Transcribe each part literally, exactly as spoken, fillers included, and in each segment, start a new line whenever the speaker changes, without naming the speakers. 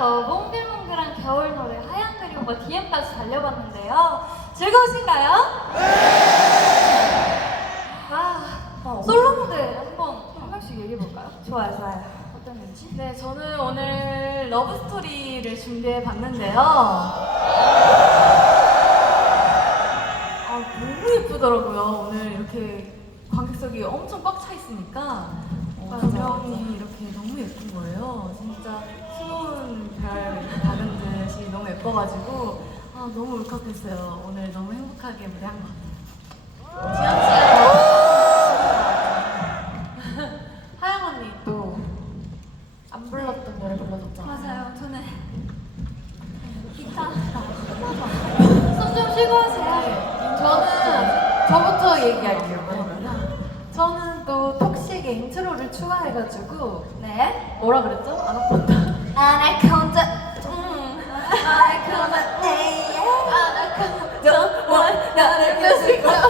더 몽글몽글한 겨울 노래 하얀 그리움과 디엠까지 달려봤는데요. 즐거우신가요? 아, 솔로 무대 한번 한 번씩 얘기해볼까요?
좋아요, 좋아요.
어땠는지?
네, 저는 오늘 러브 스토리를 준비해 봤는데요. 아, 너무 예쁘더라고요. 오늘 이렇게 관객석이 엄청 꽉 차 있으니까 어, 조명이 이렇게 너무 예쁜 거예요. 진짜 수놓은 별 박은 듯이 너무 예뻐가지고 아, 너무 울컥했어요. 오늘 너무 행복하게 무대한 것 같아요. 지연 씨가 하영 언니 또 안 불렀던 노래 불러줬잖아요.
맞아요. 저는 기타 손 좀 쉬고 하세요.
저는 저부터 얘기할게요. 그러면 저는 또 톡식에 인트로를 추가해가지고
네.
뭐라 그랬죠? 아나콘다.
아나콘다.
아나콘다.
네.
Don't want 나를 뺏을 거야.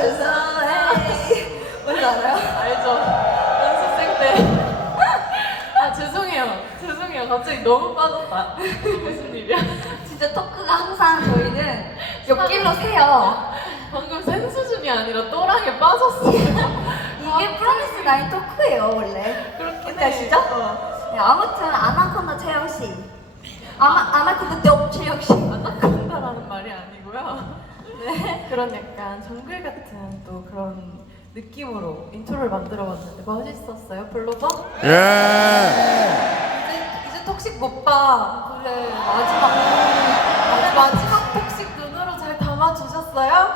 뭔지 알아요?
알죠? 연습생 때. 아 죄송해요. 죄송해요. 갑자기 너무 빠졌다. 무슨 일이야?
진짜 토크가 항상 저희는 옆길로 새요.
방금 센 수준이 아니라 또랑에 빠졌어요.
이게 프로미스 나인 토크예요 원래.
그렇긴
뭔지
해.
아시죠?
어.
네, 아무튼 아나콘다 채영 씨. 아마 아나콘다 덕 채영 씨.
아나콘다라는 말이 아니고요. 네. 그런 약간 정글 같은 또 그런 느낌으로 인트로를 만들어봤는데 멋있었어요, 블로버?
예.
이제, 이제 톡식 못 봐. 그래, 마지막. 오늘 마지막 톡식 눈으로 잘 담아주셨어요?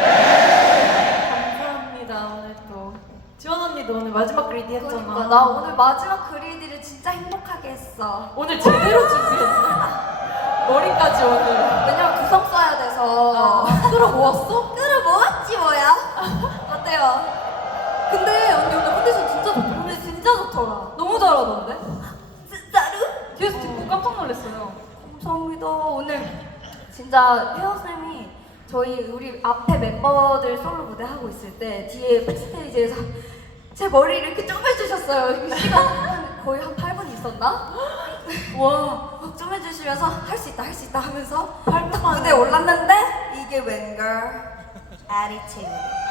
네. 감사합니다. 오늘 또. 지원 언니도 오늘 마지막 그리디 했잖아.
그러니까 나 오늘 마지막 그리디를 진짜 행복하게 했어.
오늘 제대로 준비했네. 머리까지 오늘.
왜냐면 구성 써야 돼서.
아, 끌어 모았어?
끌어 모았지 뭐야? 어때요? 근데 언니 오늘 컨디션 진짜 좋다. 오늘 진짜 좋더라. 너무 잘하던데? 진짜로?
뒤에서 듣고 깜짝 놀랐어요.
감사합니다. 오늘 진짜 헤어쌤이 저희 우리 앞에 멤버들 솔로 무대 하고 있을 때 뒤에 백스테이지에서 제 머리를 이렇게 좀 해주셨어요. 그 시간 한 거의 한 팔 분 있었나? 와, 좀 해주시면서 할 수 있다, 할 수 있다 하면서 딱 무대에 올랐는데 이게 웬걸 attitude.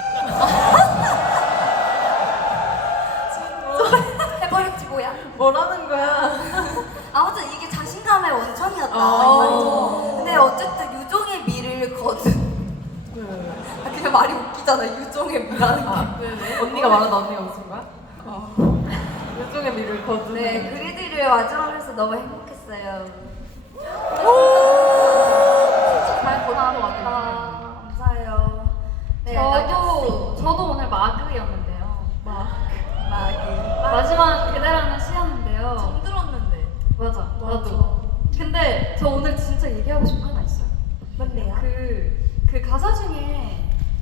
해버렸지 뭐야.
뭐라는 거야?
아무튼 이게 자신감의 원천이었다
아.
이 말이죠. 근데 어쨌든 유종의 미를 거둔. 아, 그냥 말이 웃기잖아. 유종의 미라는 게.
아, 네네. 언니가 말하다 언니가 웃은 거야? 어. 요정의 미를 거두는.
네, 그리디를 마지막으로 해서 너무 행복했어요.
잘 거둔 것 같아요.
아, 감사해요. 네,
저도 저도 오늘 마그였는데요.
막
마기.
마지막 그대라는 시였는데요.
정들었는데.
맞아, 나도. 근데 저 오늘 진짜 얘기하고 싶은 거 하나 있어요.
뭔데요?
그, 그 가사 중에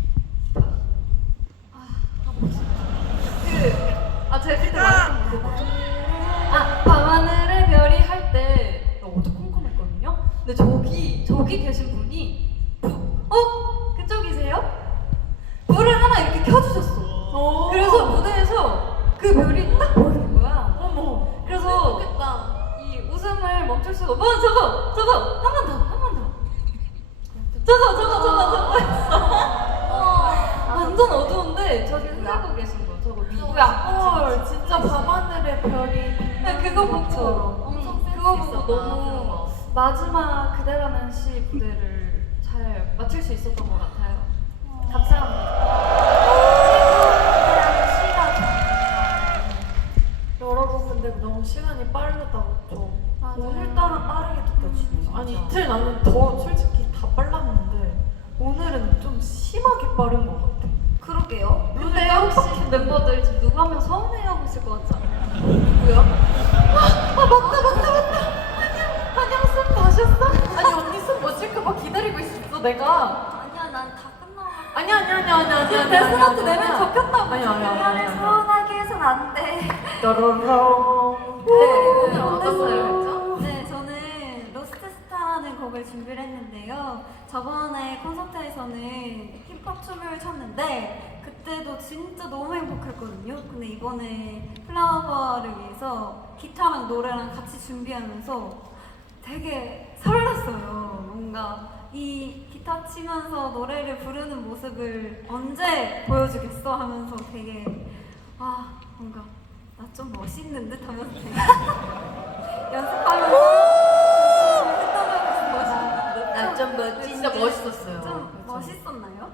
아, 뭐지? 그, 아 제가 그때 말했던 게 뭐죠? 아, 밤하늘의 별이 할 때 어두컴컴했거든요? 근데 저기, 저기 계신 분이 불, 어? 그쪽이세요? 불을 하나 이렇게 켜주셨어.
오.
그래서 무대에서 그 별이 딱 보이는 거야.
어머.
그래서
좋겠다.
이 웃음을 멈출 수가 없어. 어, 저거! 저거! 한 번 더! 한 번 더! 저거! 저거! 저거! 저거! 했어. 완전 어두운데 저기 흔들고 계신 거. 저거 누구야?
헐, 진짜 밤하늘의 별이.
네, 그거 보고
빛처럼.
엄청
센스
그거 보고
있었다,
너무
그거.
마지막 그대라는 시 무대를 잘 마칠 수 있었던 것 같아요. 감사합니다.
그대라는 시가 정말.
여러분 근데 너무 시간이 빠르다고 좀.
맞아요. 오늘따라 빠르게 느껴지네.
아니 이틀 나는 더 솔직히 다 빨랐는데 오늘은 좀 심하게 빠른 것 같아.
그러게요.
근데 혹시 멤버들 지금 누구 한 명 서운해하고 있을 것 같지 않아요?
누구야? 아 맞다 맞다 맞다. 한양 한양 쌤 가셨어? 아니 언니 쌤 멋질까봐 기다리고 있었어 내가.
아니야, 난 다 끝나고.
아니 아니 아니 아니 아니 아니.
베스트한테 내면 적혔다고.
아니 아니 아니.
미안해, 서운하게 해선 안 돼.
따라랑.
네, 오늘 어땠어요?
네, 저는 로스트 스타라는 곡을 준비를 했는데요. 저번에 콘서트에서는 힙합 춤을 췄는데 그때도 진짜 너무 행복했거든요. 근데 이번에 플라워를 위해서 기타랑 노래랑 같이 준비하면서
되게 설렜어요. 뭔가 이 기타 치면서 노래를 부르는 모습을 언제 보여주겠어 하면서 되게 아 뭔가 나 좀 멋있는 듯 하면서 되게 연습하면서 했던 것 멋있는 듯.
나 좀 멋진
진짜 멋있었어요.
좀
그쵸?
멋있었나요?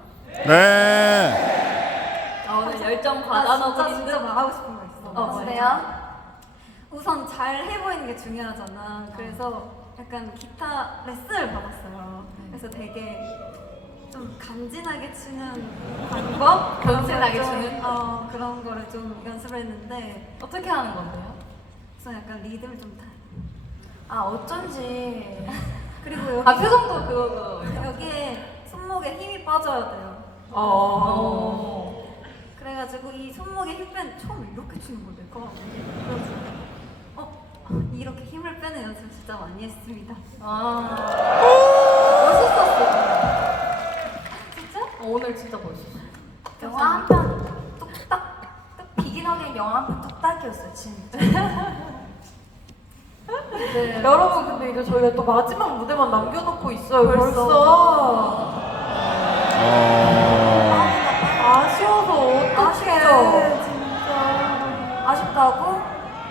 네.
아, 오늘 열정
나 진짜
받아놓은
진짜 말하고 싶은 거 있어.
어, 그래요?
우선 잘 해보이는 게 중요하잖아. 그래서 약간 기타 레슨을 받았어요. 그래서 되게 좀 간지나게 치는 방법?
간지나게
그런 거를
치는?
좀, 어, 그런 거를 좀 연습을 했는데
어떻게 하는 건데요?
우선 약간 리듬을 좀 타.
아, 어쩐지.
그리고 여기
아 표정도 그거 그거.
여기에 손목에 힘이 빠져야 돼요.
어.
그래가지고 이 손목에 힘 빼는 처음 이렇게 치는 거 내가. 그래가지고 어 이렇게 힘을 빼는 연습 진짜 많이 했습니다.
아,
진짜?
어, 오늘 진짜 멋있어.
영화 한 편 뚝딱, 딱 비긴하게 영화 한 편 뚝딱이었어요, 진짜. 네.
여러분 근데 이제 저희가 또 마지막 무대만 남겨놓고 있어요 벌써,
어.
아쉬워서 어떡해요
아쉽죠?
진짜
아쉽다고?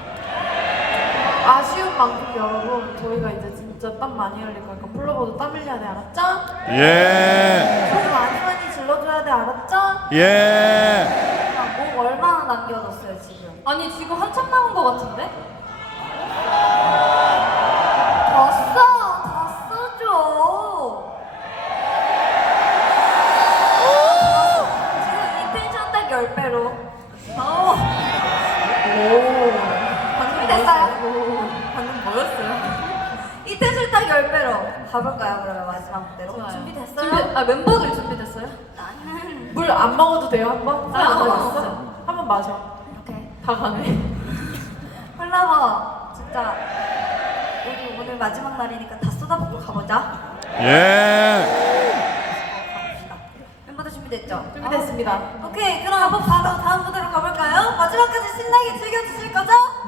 아쉬운 만큼 여러분 저희가 이제 진짜 땀 많이 흘릴 거니까 플로버도 땀 흘려야 돼 알았죠?
예.
소리 많이 많이 질러줘야 돼 알았죠?
예.
아, 목 얼마나 남겨뒀어요, 지금?
아니 지금 한참 남은 것 같은데?
더 써! 더 써줘! 지금 이 텐션 딱 열 배로. 어. 방금 됐어요?
방금 뭐였어요?
이 텐션 딱 열 배로. 가볼까요, 그러면 마지막 무대로?
좋아요.
준비됐어요?
준비, 아 멤버들 준비됐어요?
나는.
물 안 먹어도 돼요 한번?
아,
안
안
먹었어?
먹었어요.
한번 마셔
오케이.
다 가네
콜라보, 진짜. 우리 오늘 마지막 날이니까 다 쏟아붓고 가보자.
예.
가봅시다. 멤버들 준비됐죠?
준비됐습니다
오케이, 그럼 바로 다음 무대로 가볼까요? 마지막까지 신나게 즐겨주실 거죠?